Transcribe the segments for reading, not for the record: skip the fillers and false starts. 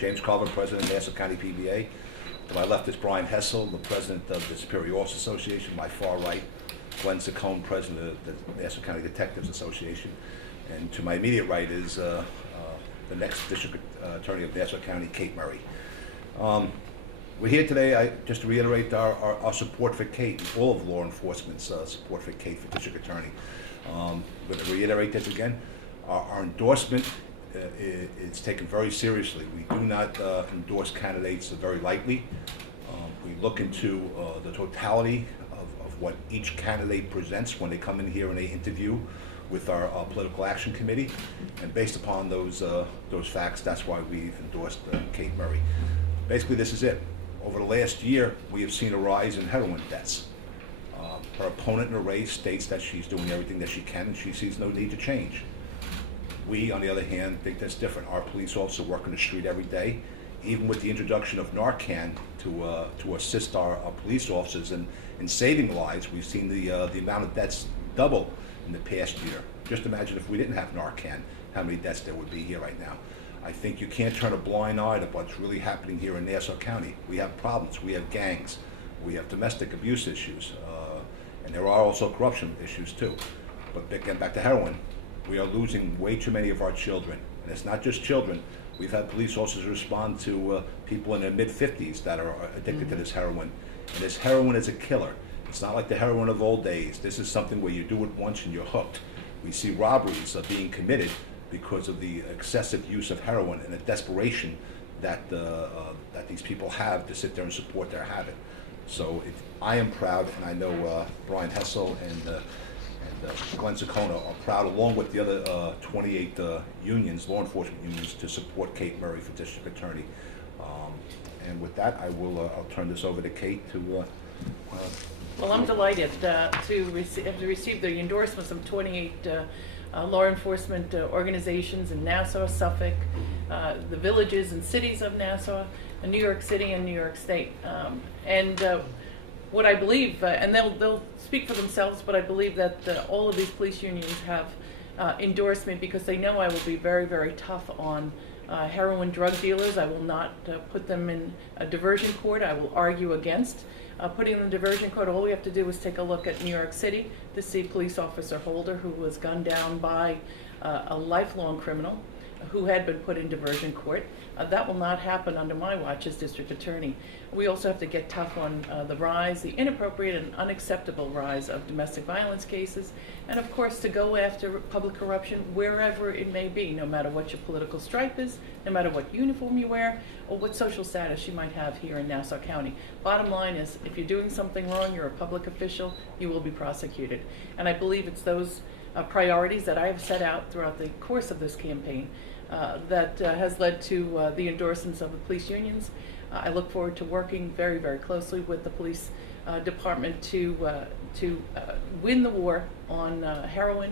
James Carver, President of Nassau County PBA. To my left is Brian Hessel, the President of the Superior Officers Association. My far right, Glenn Saccone, President of the Nassau County Detectives Association. And to my immediate right is the next District Attorney of Nassau County, Kate Murray. We're here today just to reiterate our support for Kate, all of law enforcement's support for Kate for District Attorney. I'm going to reiterate this again. Our endorsement is taken very seriously. We do not endorse candidates very lightly. We look into the totality of what each candidate presents when they come in here and they interview with our political action committee, and based upon those facts, that's why we've endorsed Kate Murray. Basically, this is it. Over the last year, we have seen a rise in heroin deaths. Her opponent in the race states that she's doing everything that she can and she sees no need to change. We, on the other hand, think that's different. Our police officers work on the street every day. Even with the introduction of Narcan to assist our police officers in saving lives, we've seen the amount of deaths double in the past year. Just imagine if we didn't have Narcan, how many deaths there would be here right now. I think you can't turn a blind eye to what's really happening here in Nassau County. We have problems. We have gangs. We have domestic abuse issues. And there are also corruption issues too. But getting back to heroin, we are losing way too many of our children. And it's not just children. We've had police officers respond to people in their mid-50s that are addicted to this heroin. And this heroin is a killer. It's not like the heroin of old days. This is something where you do it once and you're hooked. We see robberies being committed because of the excessive use of heroin and the desperation that these people have to sit there and support their habit. So I am proud, and I know Brian Hessel and Glenn Saccone are proud, along with the other 28 unions, law enforcement unions, to support Kate Murray for District Attorney. And with that, I'll turn this over to Kate to. Well, I'm delighted to receive the endorsements of 28 law enforcement organizations in Nassau, Suffolk, the villages and cities of Nassau, New York City, and New York State. What I believe, and they'll speak for themselves, but I believe that all of these police unions have endorsed me because they know I will be very, very tough on heroin drug dealers. I will not put them in a diversion court. I will argue against putting them in diversion court. All we have to do is take a look at New York City to see police officer Holder, who was gunned down by a lifelong criminal who had been put in diversion court. That will not happen under my watch as district attorney. We also have to get tough on the inappropriate and unacceptable rise of domestic violence cases, and of course to go after public corruption wherever it may be, no matter what your political stripe is, no matter what uniform you wear, or what social status you might have here in Nassau County. Bottom line is, if you're doing something wrong, you're a public official, you will be prosecuted. And I believe it's those priorities that I have set out throughout the course of this campaign that has led to the endorsements of the police unions. I look forward to working very, very closely with the police department to win the war on heroin,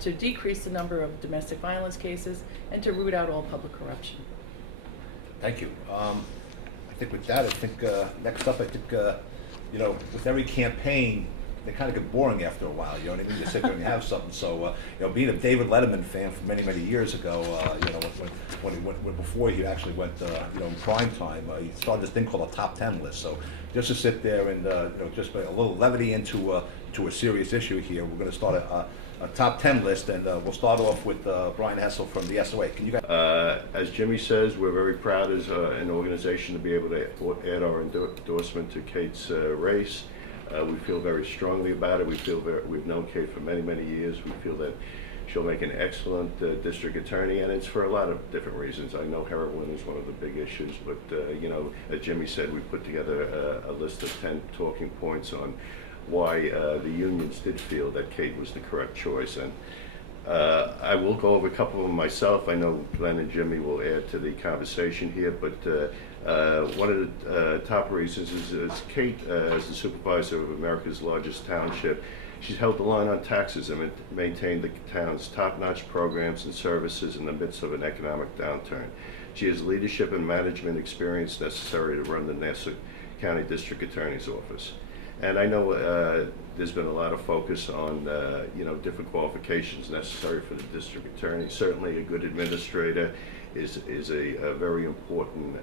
to decrease the number of domestic violence cases, and to root out all public corruption. Thank you. I think with that, next up, with every campaign, they kind of get boring after a while. You know what I mean? You sit there and you have something. So, being a David Letterman fan from many, many years ago, when before he actually went, in prime time, he started this thing called a top 10 list. So, just to sit there and just a little levity into a serious issue here, we're going to start a top 10 list, and we'll start off with Brian Hessel from the SOA. Can you guys? As Jimmy says, we're very proud as an organization to be able to add our endorsement to Kate's race. We feel very strongly about it. We've known Kate for many, many years. We feel that she'll make an excellent district attorney, and it's for a lot of different reasons. I know heroin is one of the big issues, but as Jimmy said, we put together a list of 10 talking points on why the unions did feel that Kate was the correct choice. And I will go over a couple of them myself. I know Glenn and Jimmy will add to the conversation here, but one of the top reasons is Kate, as the supervisor of America's largest township, she's held the line on taxes and maintained the town's top-notch programs and services in the midst of an economic downturn. She has leadership and management experience necessary to run the Nassau County District Attorney's Office. And I know there's been a lot of focus on different qualifications necessary for the district attorney. Certainly a good administrator is a very important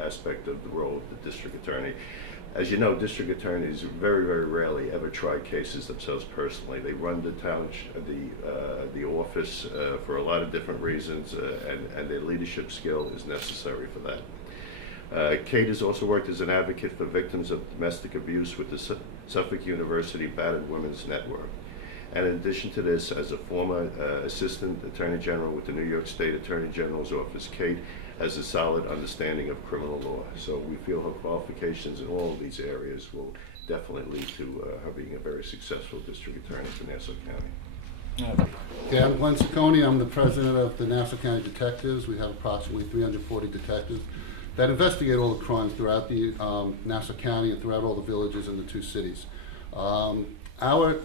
aspect of the role of the district attorney. As you know, district attorneys very, very rarely ever try cases themselves personally. They run the town, the office for a lot of different reasons, and their leadership skill is necessary for that. Kate has also worked as an advocate for victims of domestic abuse with the Suffolk University Battered Women's Network. And in addition to this, as a former Assistant Attorney General with the New York State Attorney General's Office, Kate has a solid understanding of criminal law. So we feel her qualifications in all of these areas will definitely lead to her being a very successful district attorney for Nassau County. Okay, I'm Glenn Ciccone. I'm the president of the Nassau County Detectives. We have approximately 340 detectives that investigate all the crimes throughout the Nassau County and throughout all the villages in the two cities. Our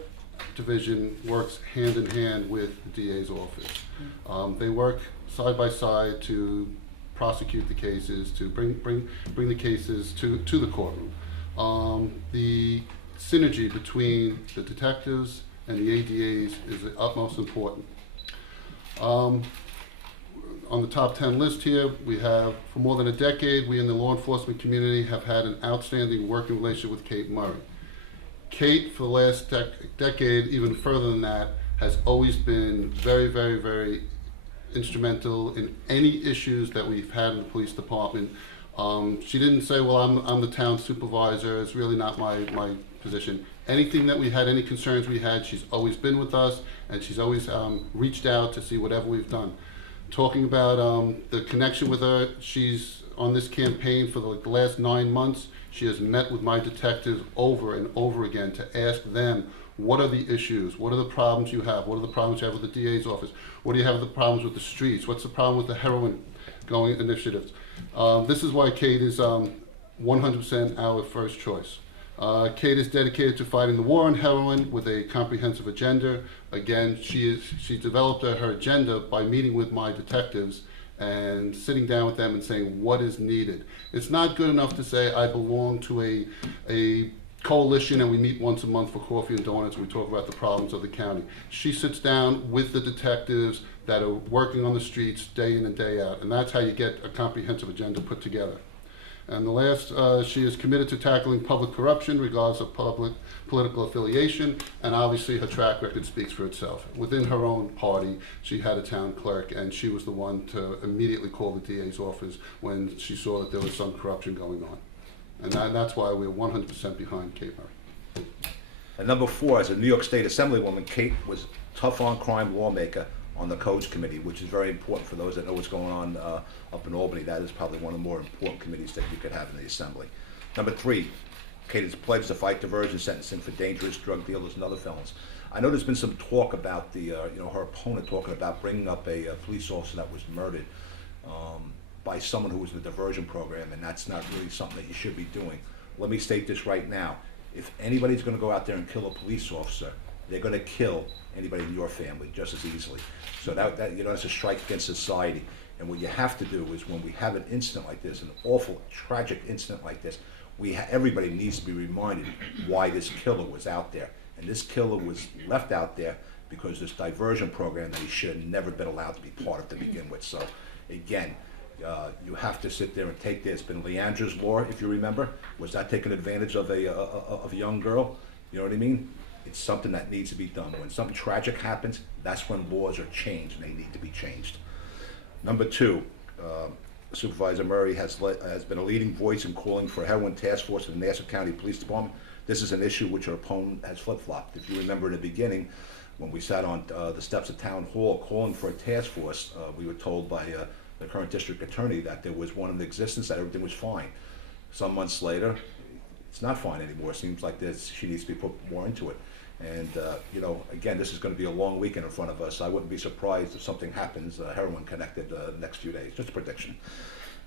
division works hand in hand with the DA's office. They work side by side to prosecute the cases, to bring the cases to the courtroom. The synergy between the detectives and the ADAs is the utmost important. On the top 10 list here, we have, for more than a decade, we in the law enforcement community have had an outstanding working relationship with Kate Murray. Kate, for the last decade, even further than that, has always been very, very, very instrumental in any issues that we've had in the police department. She didn't say, well, I'm the town supervisor, it's really not my position. Anything that we had, any concerns we had, she's always been with us, and she's always reached out to see whatever we've done. Talking about the connection with her, she's on this campaign for the last 9 months. She has met with my detectives over and over again to ask them, what are the issues? What are the problems you have? What are the problems you have with the DA's office? What do you have the problems with the streets? What's the problem with the heroin going initiatives? This is why Kate is 100% our first choice. Kate is dedicated to fighting the war on heroin with a comprehensive agenda. Again, she developed her agenda by meeting with my detectives and sitting down with them and saying what is needed. It's not good enough to say I belong to a coalition and we meet once a month for coffee and donuts and we talk about the problems of the county. She sits down with the detectives that are working on the streets day in and day out, and that's how you get a comprehensive agenda put together. And the last, she is committed to tackling public corruption regardless of political affiliation, and obviously her track record speaks for itself. Within her own party, she had a town clerk, and she was the one to immediately call the DA's office when she saw that there was some corruption going on. And that's why we're 100% behind Kate Murray. And number 4, as a New York State Assemblywoman, Kate was tough on crime lawmaker on the Codes Committee, which is very important for those that know what's going on up in Albany. That is probably one of the more important committees that you could have in the Assembly. Number 3, Kate has pledged to fight diversion sentencing for dangerous drug dealers and other felons. I know there's been some talk about the, her opponent talking about bringing up a police officer that was murdered by someone who was in the diversion program, and that's not really something that you should be doing. Let me state this right now. If anybody's going to go out there and kill a police officer, they're going to kill anybody in your family just as easily. So that's a strike against society. And what you have to do is when we have an incident like this, an awful, tragic incident like this, everybody needs to be reminded why this killer was out there. And this killer was left out there because this diversion program that he should have never been allowed to be part of to begin with. So again, you have to sit there and take this. It's been Leandra's law, if you remember. Was that taking advantage of a young girl? You know what I mean? It's something that needs to be done. When something tragic happens, that's when laws are changed, and they need to be changed. Number 2, Supervisor Murray has been a leading voice in calling for a heroin task force in the Nassau County Police Department. This is an issue which her opponent has flip-flopped. If you remember in the beginning, when we sat on the steps of Town Hall calling for a task force, we were told by the current district attorney that there was one in existence, that everything was fine. Some months later, it's not fine anymore. It seems like she needs to be put more into it. And, again, this is going to be a long weekend in front of us. I wouldn't be surprised if something happens, heroin connected, the next few days. Just a prediction.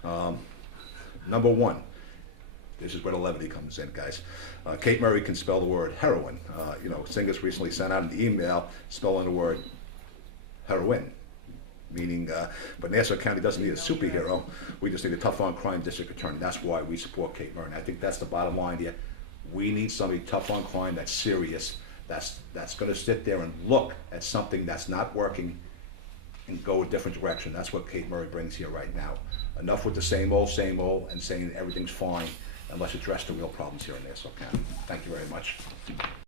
Number 1, this is where the levity comes in, guys. Kate Murray can spell the word heroin. Singers recently sent out an email spelling the word heroin. Meaning, but Nassau County doesn't need a superhero. We just need a tough on crime district attorney. That's why we support Kate Murray. I think that's the bottom line here. We need somebody tough on crime that's serious, that's going to sit there and look at something that's not working and go a different direction. That's what Kate Murray brings here right now. Enough with the same old, and saying everything's fine, and let's address the real problems here in Nassau County. Thank you very much.